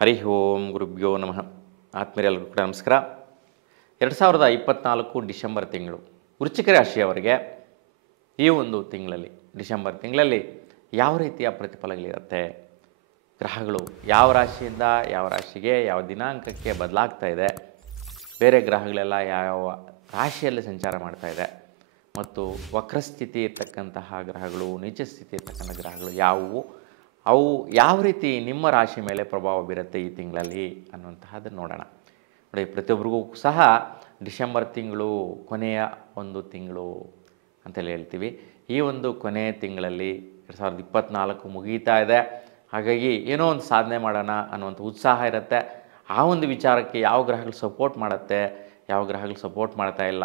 ಹರಿ ಓಂ ಗುರುಭ್ಯೋ ನಮಃ. ಆತ್ಮೀಯರೆಲ್ಲರಿಗೂ ಕೂಡ ನಮಸ್ಕಾರ. 2024 ಡಿಸೆಂಬರ್ ತಿಂಗಳು ವೃಶ್ಚಿಕ ರಾಶಿಯವರಿಗೆ ಈ ಒಂದು ತಿಂಗಳಲ್ಲಿ ಡಿಸೆಂಬರ್ ತಿಂಗಳಲ್ಲಿ ಯಾವ ರೀತಿಯ ಪ್ರತಿಫಲಗಳಿರುತ್ತೆ, ಗ್ರಹಗಳು ಯಾವ ರಾಶಿಯಿಂದ ಯಾವ ರಾಶಿಗೆ ಯಾವ ದಿನಾಂಕಕ್ಕೆ ಬದಲಾಗ್ತಾ ಇದೆ, ಬೇರೆ ಗ್ರಹಗಳೆಲ್ಲ ಯಾವ ರಾಶಿಯಲ್ಲಿ ಸಂಚಾರ ಮಾಡ್ತಾ ಇದೆ ಮತ್ತು ವಕ್ರಸ್ಥಿತಿ ಇರ್ತಕ್ಕಂತಹ ಗ್ರಹಗಳು, ನೀಚ ಸ್ಥಿತಿ ಇರ್ತಕ್ಕಂಥ ಗ್ರಹಗಳು ಯಾವುವು, ಅವು ಯಾವ ರೀತಿ ನಿಮ್ಮ ರಾಶಿ ಮೇಲೆ ಪ್ರಭಾವ ಬೀರುತ್ತೆ ಈ ತಿಂಗಳಲ್ಲಿ ಅನ್ನುವಂತಹದ್ದನ್ನು ನೋಡೋಣ. ನೋಡಿ, ಪ್ರತಿಯೊಬ್ಬರಿಗೂ ಸಹ ಡಿಸೆಂಬರ್ ತಿಂಗಳು ಕೊನೆಯ ಒಂದು ತಿಂಗಳು ಅಂತೇಳಿ ಹೇಳ್ತೀವಿ. ಈ ಒಂದು ಕೊನೆಯ ತಿಂಗಳಲ್ಲಿ 2024 ಮುಗೀತಾ ಇದೆ. ಹಾಗಾಗಿ ಏನೋ ಒಂದು ಸಾಧನೆ ಮಾಡೋಣ ಅನ್ನುವಂಥ ಉತ್ಸಾಹ ಇರುತ್ತೆ. ಆ ಒಂದು ವಿಚಾರಕ್ಕೆ ಯಾವ ಗ್ರಹಗಳು ಸಪೋರ್ಟ್ ಮಾಡುತ್ತೆ, ಯಾವ ಗ್ರಹಗಳು ಸಪೋರ್ಟ್ ಮಾಡ್ತಾ ಇಲ್ಲ,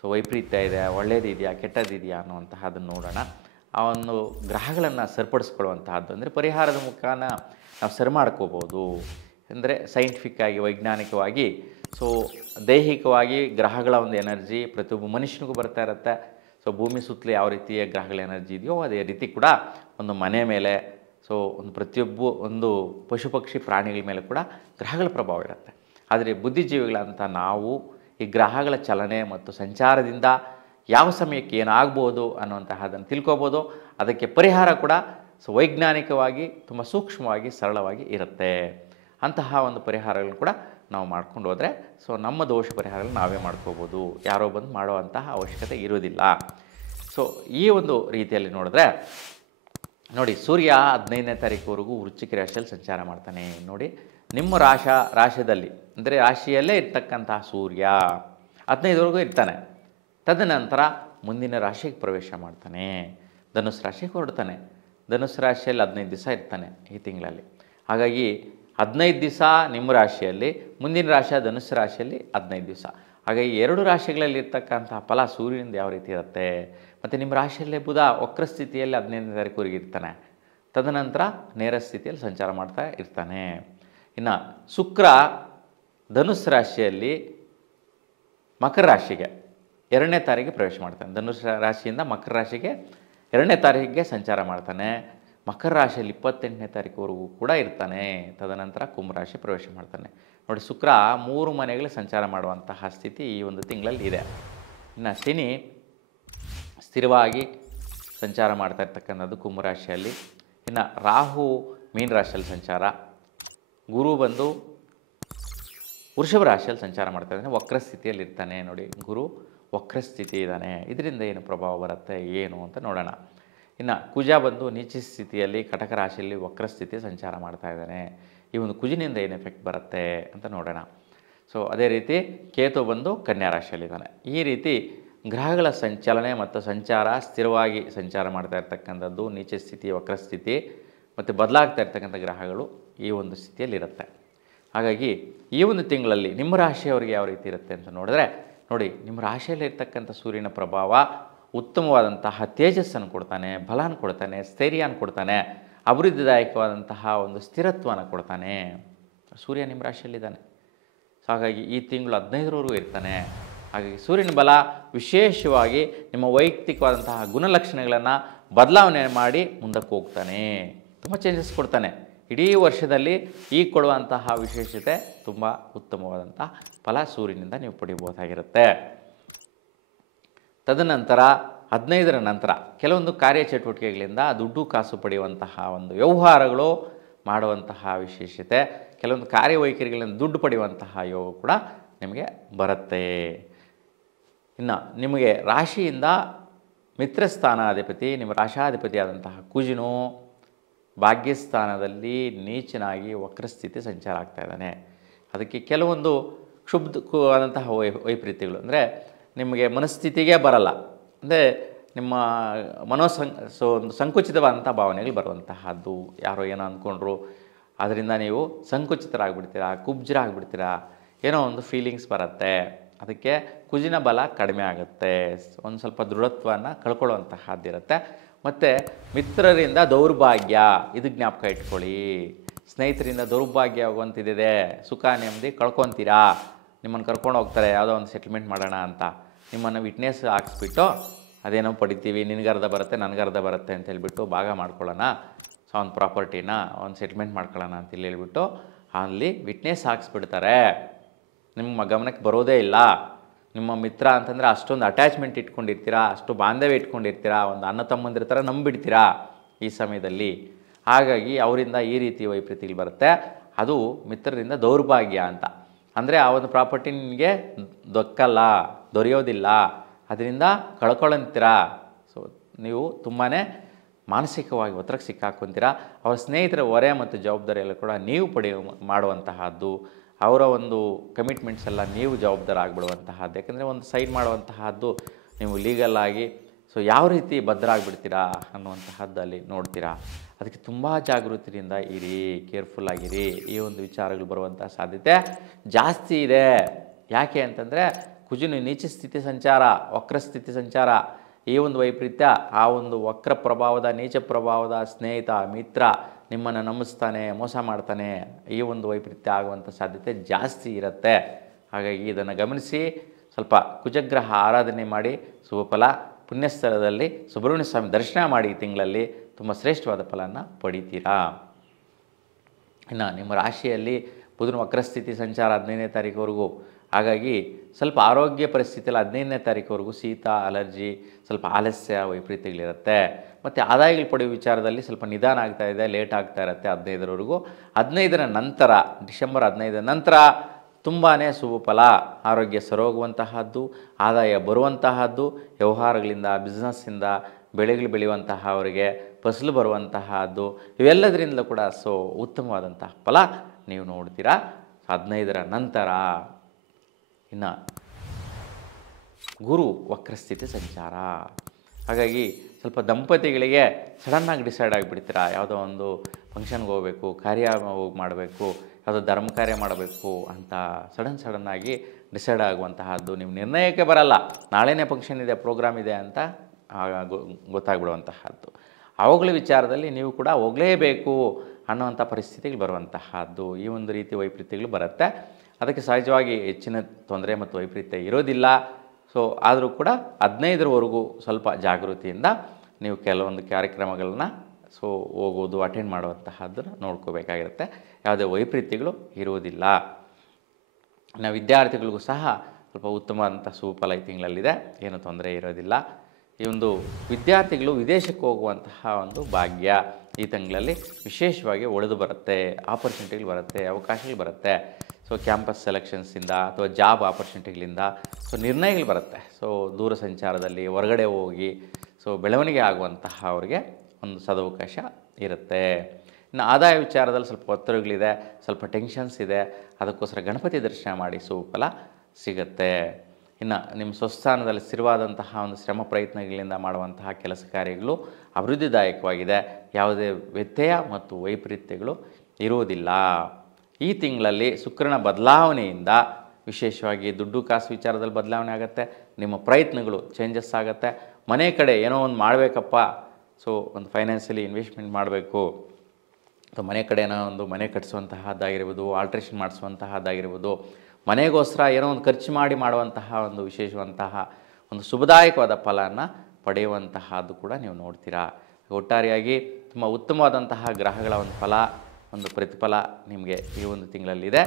ಸೊ ವೈಪರೀತ್ಯ ಇದೆ, ಒಳ್ಳೇದಿದೆಯಾ ಕೆಟ್ಟದಿದೆಯಾ ಅನ್ನುವಂತಹದ್ದನ್ನು ನೋಡೋಣ. ಆ ಒಂದು ಗ್ರಹಗಳನ್ನು ಸರಿಪಡಿಸ್ಕೊಳ್ಳುವಂತಹದ್ದು ಅಂದರೆ ಪರಿಹಾರದ ಮುಖಾನ ನಾವು ಸರಿ ಮಾಡ್ಕೋಬೋದು. ಅಂದರೆ ಸೈಂಟಿಫಿಕ್ಕಾಗಿ ವೈಜ್ಞಾನಿಕವಾಗಿ ಸೊ ದೈಹಿಕವಾಗಿ ಗ್ರಹಗಳ ಒಂದು ಎನರ್ಜಿ ಪ್ರತಿಯೊಬ್ಬ ಮನುಷ್ಯನಿಗೂ ಬರ್ತಾ ಇರುತ್ತೆ. ಸೊ ಭೂಮಿ ಸುತ್ತಲೂ ಯಾವ ರೀತಿಯ ಗ್ರಹಗಳ ಎನರ್ಜಿ ಇದೆಯೋ ಅದೇ ರೀತಿ ಕೂಡ ಒಂದು ಮನೆ ಮೇಲೆ, ಸೊ ಒಂದು ಪ್ರತಿಯೊಬ್ಬ ಒಂದು ಪಶು ಪಕ್ಷಿ ಪ್ರಾಣಿಗಳ ಮೇಲೆ ಕೂಡ ಗ್ರಹಗಳ ಪ್ರಭಾವ ಇರುತ್ತೆ. ಆದರೆ ಬುದ್ಧಿಜೀವಿಗಳಂತ ನಾವು ಈ ಗ್ರಹಗಳ ಚಲನೆ ಮತ್ತು ಸಂಚಾರದಿಂದ ಯಾವ ಸಮಯಕ್ಕೆ ಏನಾಗ್ಬೋದು ಅನ್ನುವಂತಹದ್ದನ್ನು ತಿಳ್ಕೊಬೋದು. ಅದಕ್ಕೆ ಪರಿಹಾರ ಕೂಡ ಸೊ ವೈಜ್ಞಾನಿಕವಾಗಿ ತುಂಬ ಸೂಕ್ಷ್ಮವಾಗಿ ಸರಳವಾಗಿ ಇರುತ್ತೆ. ಅಂತಹ ಒಂದು ಪರಿಹಾರಗಳನ್ನು ಕೂಡ ನಾವು ಮಾಡ್ಕೊಂಡು ಹೋದರೆ ಸೊ ನಮ್ಮ ದೋಷ ಪರಿಹಾರಗಳು ನಾವೇ ಮಾಡ್ಕೋಬೋದು, ಯಾರೋ ಬಂದು ಮಾಡುವಂತಹ ಅವಶ್ಯಕತೆ ಇರೋದಿಲ್ಲ. ಸೊ ಈ ಒಂದು ರೀತಿಯಲ್ಲಿ ನೋಡಿದ್ರೆ ನೋಡಿ, ಸೂರ್ಯ 15ನೇ ತಾರೀಕುವರೆಗೂ ವೃಶ್ಚಿಕ ರಾಶಿಯಲ್ಲಿ ಸಂಚಾರ ಮಾಡ್ತಾನೆ. ನೋಡಿ, ನಿಮ್ಮ ರಾಶಿಯಲ್ಲಿ ಅಂದರೆ ರಾಶಿಯಲ್ಲೇ ಇರ್ತಕ್ಕಂತಹ ಸೂರ್ಯ 15ವರೆಗೂ ಇರ್ತಾನೆ. ತದನಂತರ ಮುಂದಿನ ರಾಶಿಗೆ ಪ್ರವೇಶ ಮಾಡ್ತಾನೆ, ಧನುಸ್ಸು ರಾಶಿಗೆ ಹೊರಡ್ತಾನೆ. ಧನುಸ್ಸು ರಾಶಿಯಲ್ಲಿ 15 ದಿವಸ ಇರ್ತಾನೆ ಈ ತಿಂಗಳಲ್ಲಿ. ಹಾಗಾಗಿ 15 ದಿವಸ ನಿಮ್ಮ ರಾಶಿಯಲ್ಲಿ, ಮುಂದಿನ ರಾಶಿಯ ಧನುಸ್ಸು ರಾಶಿಯಲ್ಲಿ 15 ದಿವಸ. ಹಾಗಾಗಿ ಎರಡು ರಾಶಿಗಳಲ್ಲಿ ಇರ್ತಕ್ಕಂತಹ ಫಲ ಸೂರ್ಯನಿಂದ ಯಾವ ರೀತಿ ಇರುತ್ತೆ. ಮತ್ತು ನಿಮ್ಮ ರಾಶಿಯಲ್ಲೇ ಬುಧ ವಕ್ರ ಸ್ಥಿತಿಯಲ್ಲಿ 15ನೇ ತಾರೀಕುವರೆಗೆ ಇರ್ತಾನೆ. ತದನಂತರ ನೇರ ಸ್ಥಿತಿಯಲ್ಲಿ ಸಂಚಾರ ಮಾಡ್ತಾ ಇರ್ತಾನೆ. ಇನ್ನು ಶುಕ್ರ ಧನುಸ್ಸು ರಾಶಿಯಲ್ಲಿ ಮಕರ ರಾಶಿಗೆ 2ನೇ ತಾರೀಕಿಗೆ ಪ್ರವೇಶ ಮಾಡ್ತಾನೆ. ಧನುಸ್ಸು ರಾಶಿಯಿಂದ ಮಕರ ರಾಶಿಗೆ 2ನೇ ತಾರೀಕಿಗೆ ಸಂಚಾರ ಮಾಡ್ತಾನೆ. ಮಕರ ರಾಶಿಯಲ್ಲಿ 28ನೇ ತಾರೀಕುವರೆಗೂ ಕೂಡ ಇರ್ತಾನೆ. ತದನಂತರ ಕುಂಭರಾಶಿ ಪ್ರವೇಶ ಮಾಡ್ತಾನೆ. ನೋಡಿ, ಶುಕ್ರ 3 ಮನೆಗಳಿಗೆ ಸಂಚಾರ ಮಾಡುವಂತಹ ಸ್ಥಿತಿ ಈ ಒಂದು ತಿಂಗಳಲ್ಲಿ ಇದೆ. ಇನ್ನು ಶನಿ ಸ್ಥಿರವಾಗಿ ಸಂಚಾರ ಮಾಡ್ತಾ ಇರ್ತಕ್ಕಂಥದ್ದು ಕುಂಭರಾಶಿಯಲ್ಲಿ. ಇನ್ನು ರಾಹು ಮೀನ ರಾಶಿಯಲ್ಲಿ ಸಂಚಾರ, ಗುರು ಬಂದು ವೃಷಭ ರಾಶಿಯಲ್ಲಿ ಸಂಚಾರ ಮಾಡ್ತಾ ಇದ್ದಾನೆ, ವಕ್ರ ಸ್ಥಿತಿಯಲ್ಲಿ ಇರ್ತಾನೆ. ನೋಡಿ, ಗುರು ವಕ್ರ ಸ್ಥಿತಿ ಇದ್ದಾನೆ. ಇದರಿಂದ ಏನು ಪ್ರಭಾವ ಬರುತ್ತೆ ಏನು ಅಂತ ನೋಡೋಣ. ಇನ್ನು ಕುಜ ಬಂದು ನೀಚ ಸ್ಥಿತಿಯಲ್ಲಿ ಕಟಕ ರಾಶಿಯಲ್ಲಿ ವಕ್ರ ಸ್ಥಿತಿ ಸಂಚಾರ ಮಾಡ್ತಾ ಇದ್ದಾನೆ. ಈ ಒಂದು ಕುಜನಿಂದ ಏನು ಎಫೆಕ್ಟ್ ಬರುತ್ತೆ ಅಂತ ನೋಡೋಣ. ಸೊ ಅದೇ ರೀತಿ ಕೇತು ಬಂದು ಕನ್ಯಾ ರಾಶಿಯಲ್ಲಿದ್ದಾನೆ. ಈ ರೀತಿ ಗ್ರಹಗಳ ಸಂಚಲನೆ ಮತ್ತು ಸಂಚಾರ ಸ್ಥಿರವಾಗಿ ಸಂಚಾರ ಮಾಡ್ತಾ ಇರ್ತಕ್ಕಂಥದ್ದು, ನೀಚ ಸ್ಥಿತಿ ವಕ್ರ ಸ್ಥಿತಿ ಮತ್ತು ಬದಲಾಗ್ತಾ ಇರ್ತಕ್ಕಂಥ ಗ್ರಹಗಳು ಈ ಒಂದು ಸ್ಥಿತಿಯಲ್ಲಿರುತ್ತೆ. ಹಾಗಾಗಿ ಈ ಒಂದು ತಿಂಗಳಲ್ಲಿ ನಿಮ್ಮ ರಾಶಿಯವರಿಗೆ ಯಾವ ರೀತಿ ಇರುತ್ತೆ ಅಂತ ನೋಡಿದ್ರೆ, ನೋಡಿ, ನಿಮ್ಮ ರಾಶಿಯಲ್ಲಿ ಇರ್ತಕ್ಕಂಥ ಸೂರ್ಯನ ಪ್ರಭಾವ ಉತ್ತಮವಾದಂತಹ ತೇಜಸ್ಸನ್ನು ಕೊಡ್ತಾನೆ, ಬಲನ ಕೊಡ್ತಾನೆ, ಸ್ಥೈರ್ಯನ ಕೊಡ್ತಾನೆ, ಅಭಿವೃದ್ಧಿದಾಯಕವಾದಂತಹ ಒಂದು ಸ್ಥಿರತ್ವನ ಕೊಡ್ತಾನೆ. ಸೂರ್ಯ ನಿಮ್ಮ ರಾಶಿಯಲ್ಲಿದ್ದಾನೆ. ಸೊ ಹಾಗಾಗಿ ಈ ತಿಂಗಳು 15ರವರೆಗೂ ಇರ್ತಾನೆ. ಹಾಗಾಗಿ ಸೂರ್ಯನ ಬಲ ವಿಶೇಷವಾಗಿ ನಿಮ್ಮ ವೈಯಕ್ತಿಕವಾದಂತಹ ಗುಣಲಕ್ಷಣಗಳನ್ನು ಬದಲಾವಣೆ ಮಾಡಿ ಮುಂದಕ್ಕೆ ಹೋಗ್ತಾನೆ, ತುಂಬ ಚೇಂಜಸ್ ಕೊಡ್ತಾನೆ. ಇಡೀ ವರ್ಷದಲ್ಲಿ ಈ ಕೊಡುವಂತಹ ವಿಶೇಷತೆ ತುಂಬ ಉತ್ತಮವಾದಂತಹ ಫಲ ಸೂರ್ಯನಿಂದ ನೀವು ಪಡಿಬೋದಾಗಿರುತ್ತೆ. ತದನಂತರ 15ರ ನಂತರ ಕೆಲವೊಂದು ಕಾರ್ಯಚಟುವಟಿಕೆಗಳಿಂದ ದುಡ್ಡು ಕಾಸು ಪಡೆಯುವಂತಹ ಒಂದು ವ್ಯವಹಾರಗಳು ಮಾಡುವಂತಹ ವಿಶೇಷತೆ, ಕೆಲವೊಂದು ಕಾರ್ಯವೈಖರಿಗಳಿಂದ ದುಡ್ಡು ಪಡೆಯುವಂತಹ ಯೋಗ ಕೂಡ ನಿಮಗೆ ಬರುತ್ತೆ. ಇನ್ನು ನಿಮಗೆ ರಾಶಿಯಿಂದ ಮಿತ್ರಸ್ಥಾನಾಧಿಪತಿ, ನಿಮ್ಮ ರಾಶಾಧಿಪತಿ ಆದಂತಹ ಕುಜನು ಭಾಗ್ಯಸ್ಥಾನದಲ್ಲಿ ನೀಚನಾಗಿ ವಕ್ರಸ್ಥಿತಿ ಸಂಚಾರ ಆಗ್ತಾ ಇದ್ದಾನೆ. ಅದಕ್ಕೆ ಕೆಲವೊಂದು ಕ್ಷುಬ್ಧವಾದಂತಹ ವೈಪರೀತ್ಯಗಳು ಅಂದರೆ ನಿಮಗೆ ಮನಸ್ಥಿತಿಗೆ ಬರಲ್ಲ, ಅಂದರೆ ನಿಮ್ಮ ಒಂದು ಸಂಕುಚಿತವಾದಂಥ ಭಾವನೆಗಳು ಬರುವಂತಹದ್ದು. ಯಾರೋ ಏನೋ ಅಂದ್ಕೊಂಡ್ರು ಅದರಿಂದ ನೀವು ಸಂಕುಚಿತರಾಗ್ಬಿಡ್ತೀರಾ, ಕುಬ್ಜರಾಗ್ಬಿಡ್ತೀರಾ, ಏನೋ ಒಂದು ಫೀಲಿಂಗ್ಸ್ ಬರುತ್ತೆ. ಅದಕ್ಕೆ ಕುಜಿನ ಬಲ ಕಡಿಮೆ ಆಗುತ್ತೆ, ಒಂದು ಸ್ವಲ್ಪ ದೃಢತ್ವವನ್ನು ಕಳ್ಕೊಳ್ಳುವಂತಹದ್ದಿರುತ್ತೆ. ಮತ್ತು ಮಿತ್ರರಿಂದ ದೌರ್ಭಾಗ್ಯ, ಇದು ಜ್ಞಾಪಕ ಇಟ್ಕೊಳ್ಳಿ. ಸ್ನೇಹಿತರಿಂದ ದೌರ್ಭಾಗ್ಯ ಆಗುವಂತಿದೆ, ಸುಖ ನೆಮ್ಮದಿ ಕಳ್ಕೊತೀರಾ. ನಿಮ್ಮನ್ನು ಕರ್ಕೊಂಡು ಹೋಗ್ತಾರೆ ಯಾವುದೋ ಒಂದು ಸೆಟ್ಲ್ಮೆಂಟ್ ಮಾಡೋಣ ಅಂತ, ನಿಮ್ಮನ್ನು ವಿಟ್ನೆಸ್ ಹಾಕ್ಸ್ಬಿಟ್ಟು ಅದೇನೋ ಪಡಿತೀವಿ, ನಿನಗರ್ಧ ಬರುತ್ತೆ ನನಗರ್ಧ ಬರುತ್ತೆ ಅಂತ ಹೇಳ್ಬಿಟ್ಟು ಭಾಗ ಮಾಡ್ಕೊಳ್ಳೋಣ, ಸೊ ಒಂದು ಪ್ರಾಪರ್ಟಿನ ಒಂದು ಸೆಟ್ಲ್ಮೆಂಟ್ ಮಾಡ್ಕೊಳ್ಳೋಣ ಅಂತ ಹೇಳ್ಬಿಟ್ಟು ಅಲ್ಲಿ ವಿಟ್ನೆಸ್ ಹಾಕ್ಸ್ಬಿಡ್ತಾರೆ, ನಿಮ್ಮ ಗಮನಕ್ಕೆ ಬರೋದೇ ಇಲ್ಲ. ನಿಮ್ಮ ಮಿತ್ರ ಅಂತಂದರೆ ಅಷ್ಟೊಂದು ಅಟ್ಯಾಚ್ಮೆಂಟ್ ಇಟ್ಕೊಂಡಿರ್ತೀರಾ, ಅಷ್ಟು ಬಾಂಧವ್ಯ ಇಟ್ಕೊಂಡಿರ್ತೀರಾ, ಒಂದು ಅಣ್ಣ ತಮ್ಮಂದಿರ ಥರ ನಂಬಿಡ್ತೀರಾ ಈ ಸಮಯದಲ್ಲಿ. ಹಾಗಾಗಿ ಅವರಿಂದ ಈ ರೀತಿ ವೈಪರೀತ್ಯಗಳು ಬರುತ್ತೆ. ಅದು ಮಿತ್ರರಿಂದ ದೌರ್ಭಾಗ್ಯ ಅಂತ. ಅಂದರೆ ಆ ಒಂದು ಪ್ರಾಪರ್ಟಿ ನಿಮಗೆ ದೊಕ್ಕಲ್ಲ, ದೊರೆಯೋದಿಲ್ಲ, ಅದರಿಂದ ಕಳ್ಕೊಳ್ಳಂತೀರಾ. ಸೊ ನೀವು ತುಂಬಾ ಮಾನಸಿಕವಾಗಿ ಒತ್ತಡಕ್ಕೆ ಸಿಕ್ಕಾಕೊತೀರಾ. ಅವರ ಸ್ನೇಹಿತರ ಹೊರೆ ಮತ್ತು ಜವಾಬ್ದಾರಿಯೆಲ್ಲ ಕೂಡ ನೀವು ಮಾಡುವಂತಹದ್ದು, ಅವರ ಒಂದು ಕಮಿಟ್ಮೆಂಟ್ಸ್ ಎಲ್ಲ ನೀವು ಜವಾಬ್ದಾರ ಆಗಿಬಿಡುವಂತಹದ್ದು. ಯಾಕೆಂದರೆ ಒಂದು ಸೈನ್ ಮಾಡುವಂತಹದ್ದು ನೀವು ಲೀಗಲ್ಲಾಗಿ. ಸೊ ಯಾವ ರೀತಿ ಭದ್ರ ಆಗಿಬಿಡ್ತೀರಾ ಅನ್ನುವಂತಹದ್ದು ಅಲ್ಲಿ ನೋಡ್ತೀರಾ. ಅದಕ್ಕೆ ತುಂಬ ಜಾಗೃತಿಯಿಂದ ಇರಿ, ಕೇರ್ಫುಲ್ಲಾಗಿರಿ. ಈ ಒಂದು ವಿಚಾರಗಳು ಬರುವಂಥ ಸಾಧ್ಯತೆ ಜಾಸ್ತಿ ಇದೆ. ಯಾಕೆ ಅಂತಂದರೆ ಕುಜನು ನೀಚ ಸ್ಥಿತಿ ಸಂಚಾರ, ವಕ್ರ ಸ್ಥಿತಿ ಸಂಚಾರ, ಈ ಒಂದು ವೈಪರೀತ್ಯ, ಆ ಒಂದು ವಕ್ರ ಪ್ರಭಾವದ, ನೀಚ ಪ್ರಭಾವದ ಸ್ನೇಹಿತ ಮಿತ್ರ ನಿಮ್ಮನ್ನು ನಂಬಿಸ್ತಾನೆ, ಮೋಸ ಮಾಡ್ತಾನೆ, ಈ ಒಂದು ವೈಪರೀತ್ಯ ಆಗುವಂಥ ಸಾಧ್ಯತೆ ಜಾಸ್ತಿ ಇರುತ್ತೆ. ಹಾಗಾಗಿ ಇದನ್ನು ಗಮನಿಸಿ ಸ್ವಲ್ಪ ಕುಜಗ್ರಹ ಆರಾಧನೆ ಮಾಡಿ ಶುಭಫಲ. ಪುಣ್ಯಸ್ಥಳದಲ್ಲಿ ಸುಬ್ರಹ್ಮಣ್ಯ ಸ್ವಾಮಿ ದರ್ಶನ ಮಾಡಿ ಈ ತಿಂಗಳಲ್ಲಿ ತುಂಬ ಶ್ರೇಷ್ಠವಾದ ಫಲನ ಪಡಿತೀರಾ. ಇನ್ನು ನಿಮ್ಮ ರಾಶಿಯಲ್ಲಿ ಬುಧನ ವಕ್ರಸ್ಥಿತಿ ಸಂಚಾರ 15ನೇ ತಾರೀಕುವರೆಗೂ. ಹಾಗಾಗಿ ಸ್ವಲ್ಪ ಆರೋಗ್ಯ ಪರಿಸ್ಥಿತಿಯಲ್ಲಿ 15ನೇ ತಾರೀಕುವರೆಗೂ ಶೀತ, ಅಲರ್ಜಿ, ಸ್ವಲ್ಪ ಆಲಸ್ಯ ವೈಪರೀತ್ಯಗಳಿರುತ್ತೆ. ಮತ್ತು ಆದಾಯಗಳು ಪಡೆಯುವ ವಿಚಾರದಲ್ಲಿ ಸ್ವಲ್ಪ ನಿಧಾನ ಆಗ್ತಾ ಇದೆ, ಲೇಟ್ ಆಗ್ತಾ ಇರುತ್ತೆ 15ರವರೆಗೂ. 15ರ ನಂತರ, ಡಿಸೆಂಬರ್ 15ರ ನಂತರ ತುಂಬಾ ಶುಭ ಫಲ. ಆರೋಗ್ಯ ಸರೋಗುವಂತಹದ್ದು, ಆದಾಯ ಬರುವಂತಹದ್ದು, ವ್ಯವಹಾರಗಳಿಂದ, ಬಿಸ್ನೆಸ್ಸಿಂದ, ಬೆಳೆಗಳು ಬೆಳೆಯುವಂತಹವರಿಗೆ ಫಸಲು ಬರುವಂತಹದ್ದು, ಇವೆಲ್ಲದರಿಂದ ಕೂಡ ಉತ್ತಮವಾದಂತಹ ಫಲ ನೀವು ನೋಡ್ತೀರಾ 15ರ ನಂತರ. ಇನ್ನು ಗುರು ವಕ್ರಸ್ಥಿತಿ ಸಂಚಾರ. ಹಾಗಾಗಿ ಸ್ವಲ್ಪ ದಂಪತಿಗಳಿಗೆ ಸಡನ್ನಾಗಿ ಡಿಸೈಡ್ ಆಗಿಬಿಡ್ತೀರಾ. ಯಾವುದೋ ಒಂದು ಫಂಕ್ಷನ್ಗೆ ಹೋಗಬೇಕು, ಕಾರ್ಯ ಮಾಡಬೇಕು, ಯಾವುದೋ ಧರ್ಮ ಕಾರ್ಯ ಮಾಡಬೇಕು ಅಂತ ಸಡನ್ನಾಗಿ ಡಿಸೈಡ್ ಆಗುವಂತಹದ್ದು. ನೀವು ನಿರ್ಣಯಕ್ಕೆ ಬರಲ್ಲ, ನಾಳೆನೇ ಫಂಕ್ಷನ್ ಇದೆ, ಪ್ರೋಗ್ರಾಮ್ ಇದೆ ಅಂತ ಗೊತ್ತಾಗ್ಬಿಡುವಂತಹದ್ದು. ಅವುಗಳ ವಿಚಾರದಲ್ಲಿ ನೀವು ಕೂಡ ಹೋಗಲೇಬೇಕು ಅನ್ನುವಂಥ ಪರಿಸ್ಥಿತಿಗಳು ಬರುವಂತಹದ್ದು. ಈ ಒಂದು ರೀತಿ ವೈಪರೀತ್ಯಗಳು ಬರುತ್ತೆ. ಅದಕ್ಕೆ ಸಹಜವಾಗಿ ಹೆಚ್ಚಿನ ತೊಂದರೆ ಮತ್ತು ವೈಪರೀತ್ಯ ಇರೋದಿಲ್ಲ. ಸೊ ಆದರೂ ಕೂಡ 15ರವರೆಗೂ ಸ್ವಲ್ಪ ಜಾಗೃತಿಯಿಂದ ನೀವು ಕೆಲವೊಂದು ಕಾರ್ಯಕ್ರಮಗಳನ್ನ ಹೋಗೋದು, ಅಟೆಂಡ್ ಮಾಡುವಂತಹದ್ದನ್ನು ನೋಡ್ಕೋಬೇಕಾಗಿರುತ್ತೆ. ಯಾವುದೇ ವೈಪರೀತ್ಯಗಳು ಇರುವುದಿಲ್ಲ. ನಾವು ವಿದ್ಯಾರ್ಥಿಗಳಿಗೂ ಸಹ ಸ್ವಲ್ಪ ಉತ್ತಮವಾದಂಥ ಸುಫಲ ಈ ತಿಂಗಳಲ್ಲಿದೆ, ಏನು ತೊಂದರೆ ಇರೋದಿಲ್ಲ. ಈ ಒಂದು ವಿದ್ಯಾರ್ಥಿಗಳು ವಿದೇಶಕ್ಕೆ ಹೋಗುವಂತಹ ಒಂದು ಭಾಗ್ಯ ಈ ತಿಂಗಳಲ್ಲಿ ವಿಶೇಷವಾಗಿ ಒಳೆದು ಬರುತ್ತೆ. ಆಪರ್ಚುನಿಟಿಗಳು ಬರುತ್ತೆ, ಅವಕಾಶಗಳು ಬರುತ್ತೆ. ಸೊ ಕ್ಯಾಂಪಸ್ ಸೆಲೆಕ್ಷನ್ಸಿಂದ ಅಥವಾ ಜಾಬ್ ಆಪರ್ಚುನಿಟಿಗಳಿಂದ ನಿರ್ಣಯಗಳು ಬರುತ್ತೆ. ದೂರ ಸಂಚಾರದಲ್ಲಿ ಹೊರಗಡೆ ಹೋಗಿ ಬೆಳವಣಿಗೆ ಆಗುವಂತಹ ಅವರಿಗೆ ಒಂದು ಸದವಕಾಶ ಇರುತ್ತೆ. ಇನ್ನು ಆದಾಯ ವಿಚಾರದಲ್ಲಿ ಸ್ವಲ್ಪ ಒತ್ತಡಗಳಿದೆ, ಸ್ವಲ್ಪ ಟೆನ್ಷನ್ಸ್ ಇದೆ. ಅದಕ್ಕೋಸ್ಕರ ಗಣಪತಿ ದರ್ಶನ ಮಾಡಿ ಸುಫಲ ಸಿಗುತ್ತೆ. ಇನ್ನು ನಿಮ್ಮ ಸ್ವಸ್ಥಾನದಲ್ಲಿ ಸ್ಥಿರವಾದಂತಹ ಒಂದು ಶ್ರಮ ಪ್ರಯತ್ನಗಳಿಂದ ಮಾಡುವಂತಹ ಕೆಲಸ ಕಾರ್ಯಗಳು ಅಭಿವೃದ್ಧಿದಾಯಕವಾಗಿದೆ. ಯಾವುದೇ ವ್ಯತ್ಯಯ ಮತ್ತು ವೈಪರೀತ್ಯಗಳು ಇರುವುದಿಲ್ಲ. ಈ ತಿಂಗಳಲ್ಲಿ ಶುಕ್ರನ ಬದಲಾವಣೆಯಿಂದ ವಿಶೇಷವಾಗಿ ದುಡ್ಡು ಕಾಸು ವಿಚಾರದಲ್ಲಿ ಬದಲಾವಣೆ ಆಗುತ್ತೆ. ನಿಮ್ಮ ಪ್ರಯತ್ನಗಳು ಚೇಂಜಸ್ ಆಗುತ್ತೆ. ಮನೆ ಕಡೆ ಏನೋ ಒಂದು ಮಾಡಬೇಕಪ್ಪ, ಒಂದು ಫೈನಾನ್ಷಿಯಲಿ ಇನ್ವೆಸ್ಟ್ಮೆಂಟ್ ಮಾಡಬೇಕು, ಅಥವಾ ಮನೆ ಕಡೆ ಏನೋ ಒಂದು ಮನೆ ಕಟ್ಟಿಸುವಂತಹದ್ದಾಗಿರ್ಬೋದು, ಆಲ್ಟ್ರೇಷನ್ ಮಾಡಿಸುವಂತಹದ್ದಾಗಿರ್ಬೋದು, ಮನೆಗೋಸ್ಕರ ಏನೋ ಒಂದು ಖರ್ಚು ಮಾಡಿ ಮಾಡುವಂತಹ ಒಂದು ವಿಶೇಷವಂತಹ ಒಂದು ಶುಭದಾಯಕವಾದ ಫಲನ ಪಡೆಯುವಂತಹದ್ದು ಕೂಡ ನೀವು ನೋಡ್ತೀರಾ. ಒಟ್ಟಾರೆಯಾಗಿ ತುಂಬ ಉತ್ತಮವಾದಂತಹ ಗ್ರಹಗಳ ಒಂದು ಫಲ, ಒಂದು ಪ್ರತಿಫಲ ನಿಮಗೆ ಈ ಒಂದು ತಿಂಗಳಲ್ಲಿದೆ.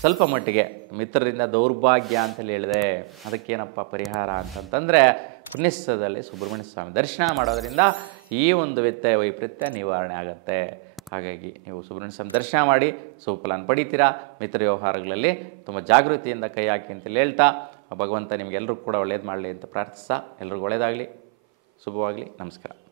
ಸ್ವಲ್ಪ ಮಟ್ಟಿಗೆ ಮಿತ್ರರಿಂದ ದೌರ್ಭಾಗ್ಯ ಅಂತೇಳಿ ಹೇಳಿದೆ. ಅದಕ್ಕೇನಪ್ಪ ಪರಿಹಾರ ಅಂತಂತಂದರೆ ಪುಣ್ಯಸ್ಥಳದಲ್ಲಿ ಸುಬ್ರಹ್ಮಣ್ಯ ಸ್ವಾಮಿ ದರ್ಶನ ಮಾಡೋದರಿಂದ ಈ ಒಂದು ವ್ಯತ್ಯಯ ವೈಪರೀತ್ಯ ನಿವಾರಣೆ ಆಗುತ್ತೆ. ಹಾಗಾಗಿ ನೀವು ಸುಬ್ರಹ್ಮಣ್ಯ ಸ್ವಾಮಿ ದರ್ಶನ ಮಾಡಿ ಸುಫಲನ ಪಡಿತೀರಾ. ಮಿತ್ರ ವ್ಯವಹಾರಗಳಲ್ಲಿ ತುಂಬ ಜಾಗೃತಿಯಿಂದ ಕೈ ಹಾಕಿ ಅಂತೇಳಿ ಹೇಳ್ತಾ, ಭಗವಂತ ನಿಮಗೆಲ್ಲರೂ ಕೂಡ ಒಳ್ಳೇದು ಮಾಡಲಿ ಅಂತ ಪ್ರಾರ್ಥಿಸ್ತಾ, ಎಲ್ರಿಗೂ ಒಳ್ಳೆಯದಾಗಲಿ, ಶುಭವಾಗಲಿ. ನಮಸ್ಕಾರ.